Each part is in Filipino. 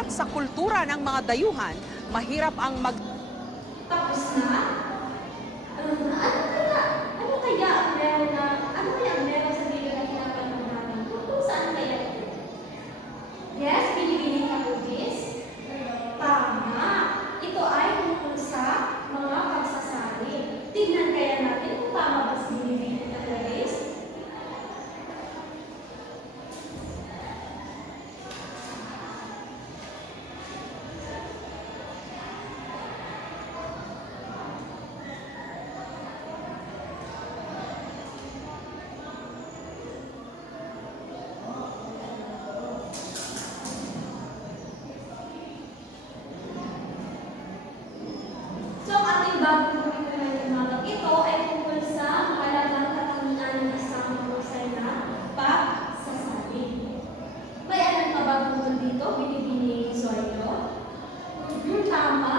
Kaya't sa kultura ng mga dayuhan, mahirap ang Tapos na? Ano kaya ang meron sa video na pinapanood natin? Kung saan kaya ito? Yes, binibining na movies? Tama! Ito ay tungkol sa mga pagsasali. Tignan kaya natin kung tama ba sa binibining na movies? So, ang ating bagong topic ngayong umaga, ito ay tungkol sa mahalagang katangian ng isang mahusay na pagsasali. May alam ka ba tungkol dito? Binibining Soyo? Tama.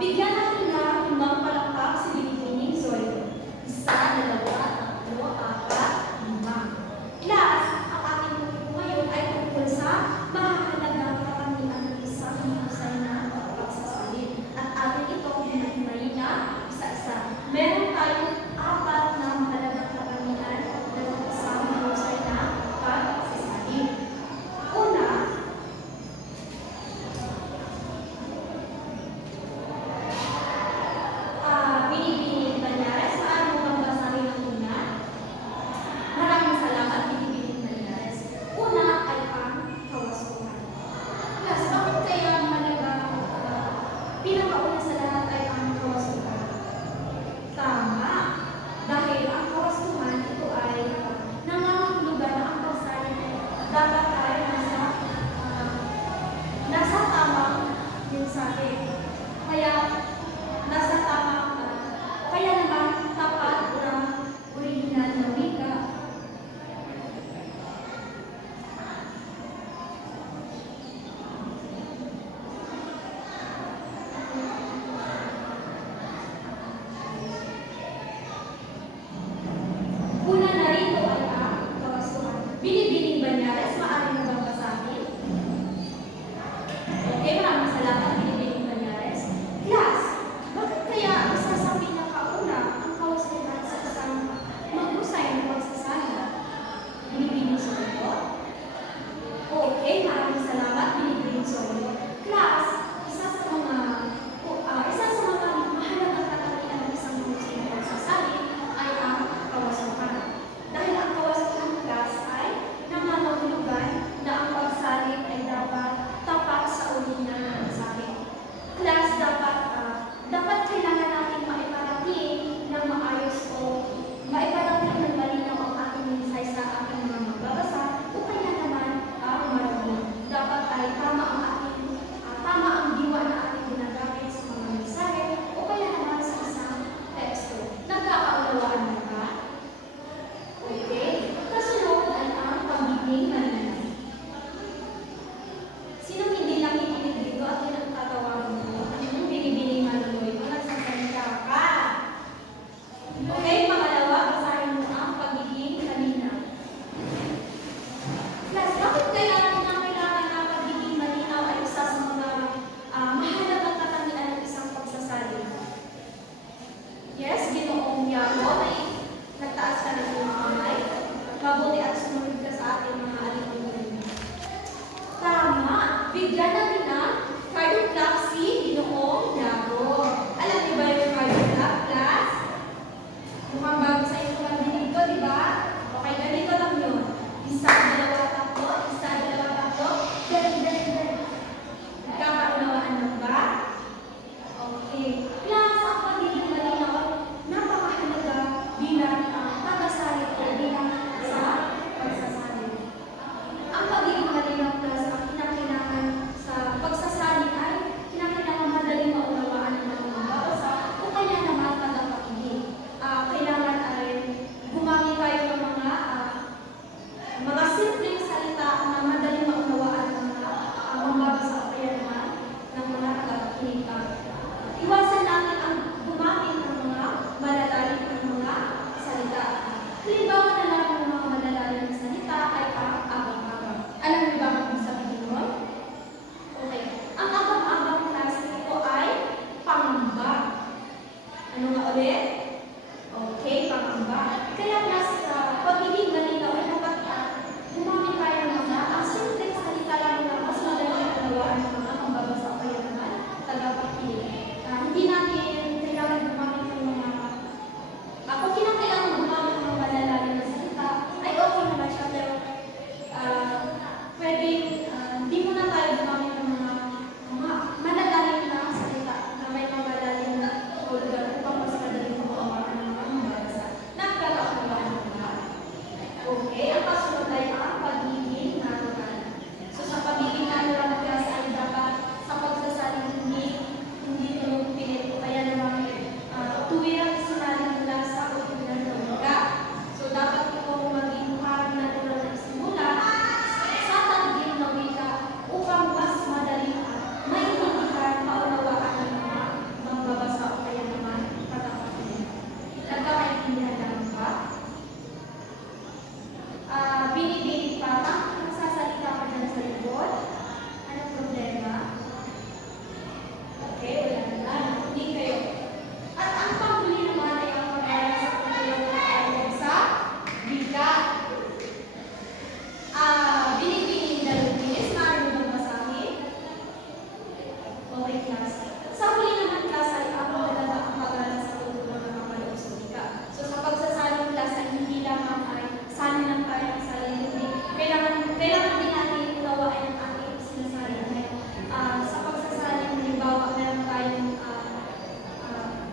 Bigyan natin na 5 palakpak si Binibining Soyo. 1, 2, 3, 4, 5. Class, ang ating topic ngayon ay tungkol sa mahalagang katangian ng isang mahusay na pagsasali. At atin ito hinahinay na isa-isa. Meron tayong 4 na mahalagang katangian ng isang mahusay na pagsasali. Una, Binibining Banyares. Saan mo bang basahin ang una? Maraming salamat, Binibining Banyares. Una ay ang kawasuhan. Plus, bakit kaya mahalagang pinakauna sa lahat ay ang kawasuhan? Tama. Dahil ang kawasuhan, ito ay nangangahulugan na ang pagsali dapat ay nasa tamang mensahe. Kaya nasa tamang kaya naman tapat ng original na wika. Una na rito ay ang kawasuhan. Binibining Banyares, maaari mo bang basahin? Okay, maraming salamat, Binibining Banyares. Class, bakit kaya isa sa pinakauna ang kawasuhan sa isang mahusay na pagsasali? Binibining Soyo? Okay, maraming salamat, Binibining Soyo. Class, isa sa mga mahalagang katangian ng isang mahusay na pagsasali ay ang kawasuhan. Dahil ang kawasuhan, class, ay nangangahulugan na ang pagsalit ay dapat tapat sa original na mensahe. Class, dapat kailangan natin maiparating ng maayos o maiparating ng malinaw ang ating mensahe sa ating mga magbabasa o kaya naman marunong. Dapat ay tama ang diwa na ating ginagamit sa mga mensahe o kaya naman sa isang teksto. Nagkakaunawaan mo ba? Okay. Kasunod ay ang pagiging malinaw. Sino hindi nakikinig dito at pinagtatawagan mo? Anong binibining maluloy? Magsasalita ka. Okay, pangalawa, basahin mo ang pagiging malinaw. Class, bakit kaya kailangan na pagiging malinaw ay isa sa mga mahalagang katangian ng isang pagsasali? Yes, Ginoong Yago, ay nagtaas ka ng iyong kamay. Mabuti at sumunod ka sa ating mga alipin. Tama. Bigyan natin ang card clock si Ginoong Yago. Alam niyo ba yung card clock, class? Mukhang bago sa inyo kami dito, di ba? Okay, ganito lang yun. 1, 2, 3, 1, 2, 3. Ganun. Nagkakaunawaan lang ba? Okay. Class, ang pagiging malinaw ay napakahalaga bilang pagsasalit o bilang sa pagsasalit. Ang pagiging malinaw, class, ang kinakailangan sa pagsasali ay kinakailangan kailangan din natin unawain ang ating sinasabi. Sa pagsasalin, halimbawa, meron tayong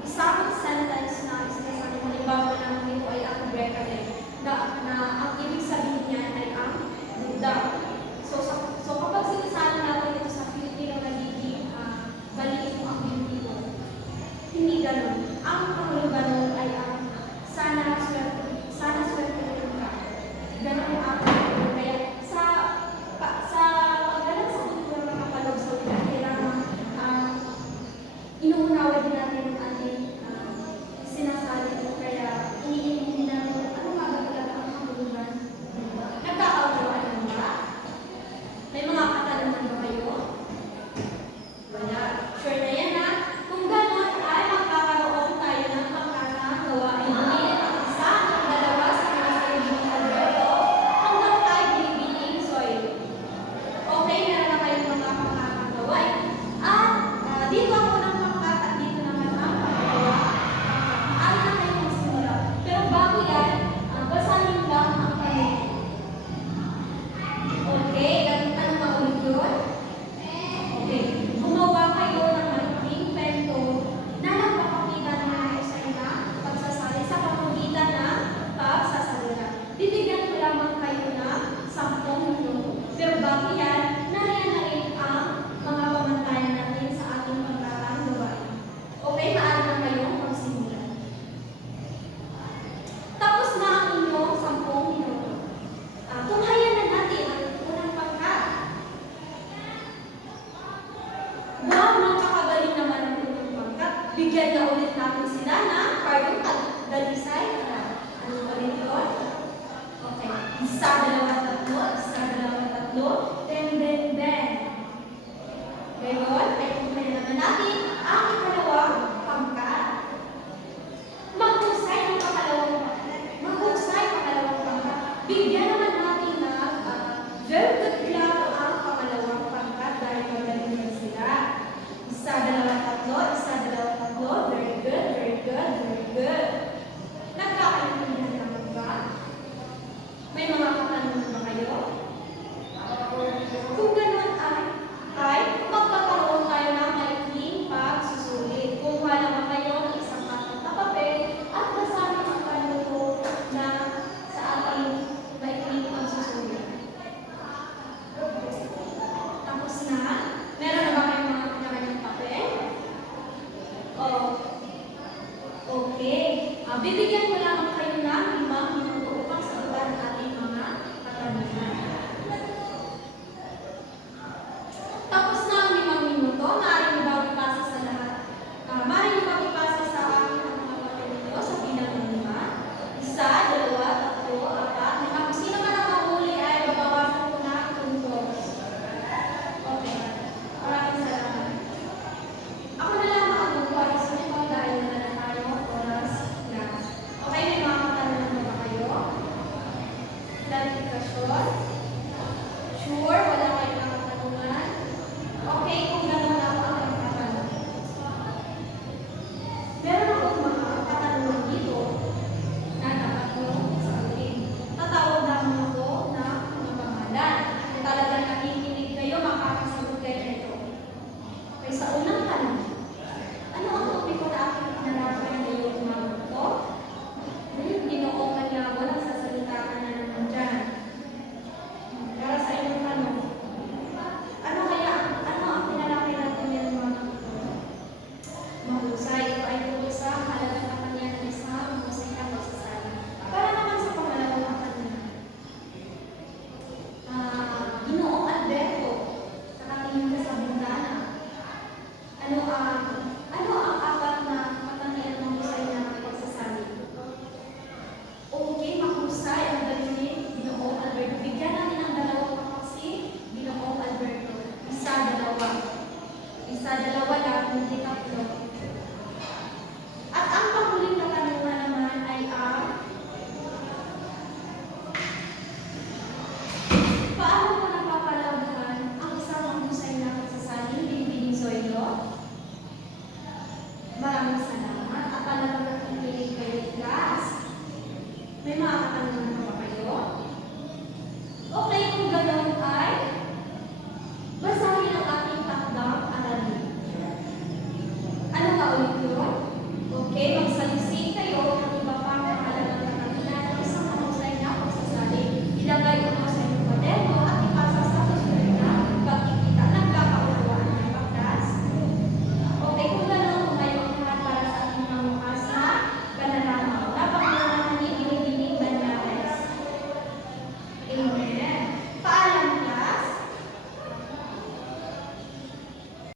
isang sentence na sinasabi, halimbawa lang ito ay ang breakaway, na ang ibig sabihin niya ay ang Buddha. So kapag sinasabi natin ito sa Filipino, nagiging maliit mo ang Pilipino. Hindi ganun. Ang kahulugan nun ay ang sana swerte ka. Ganun ang kaya sa paggalang sa kultura ng kapalog sa wika, kailangan inuunawa din natin ang ating sinasabi ko, kaya iniintindi natin ano nga ba talaga ang kahulugan. Nagkakaunawaan naman ba? May mga katanungan ba kayo? Wala. Sure na yan, ha? Kung gano'n ay magkakaroon tayo ng pagkakagawain. Hindi ang isa, ang dalawa sa mga sarili Alberto, hanggang tayo bibiling soil. Okay, meron na kayong mga pagkakagawain. At dito ako ng pangkat at dito naman ang pagkagawa. Maaari na kayong magsimula. Pero bago yan, basahin lang ang tanong. Okay, ano maulit yun? Okay, gumawa kayo ng malaking kwento na nagpapakita ng usay na pagsasali sa pamamagitan ng pagsasalita. Bibigyan ko lamang kayo ng 10 minuto. Pero bago yan, nariyan na rin ang mga pamantayan natin sa ating pagkakagawain. Okay, maaari na kayong magsimula. Tapos na ang inyong 10 minuto. Tunghayan na natin ang unang pangkat. Wow, nakakagaling naman ang unang pangkat. Bigyan na ulit natin sila ng cardong dalisay. Ano ulit yun? Okay. Isa, dalawa, tatlo. Isa, dalawa, tatlo. Then. Ngayon, ay tunghayan naman natin ang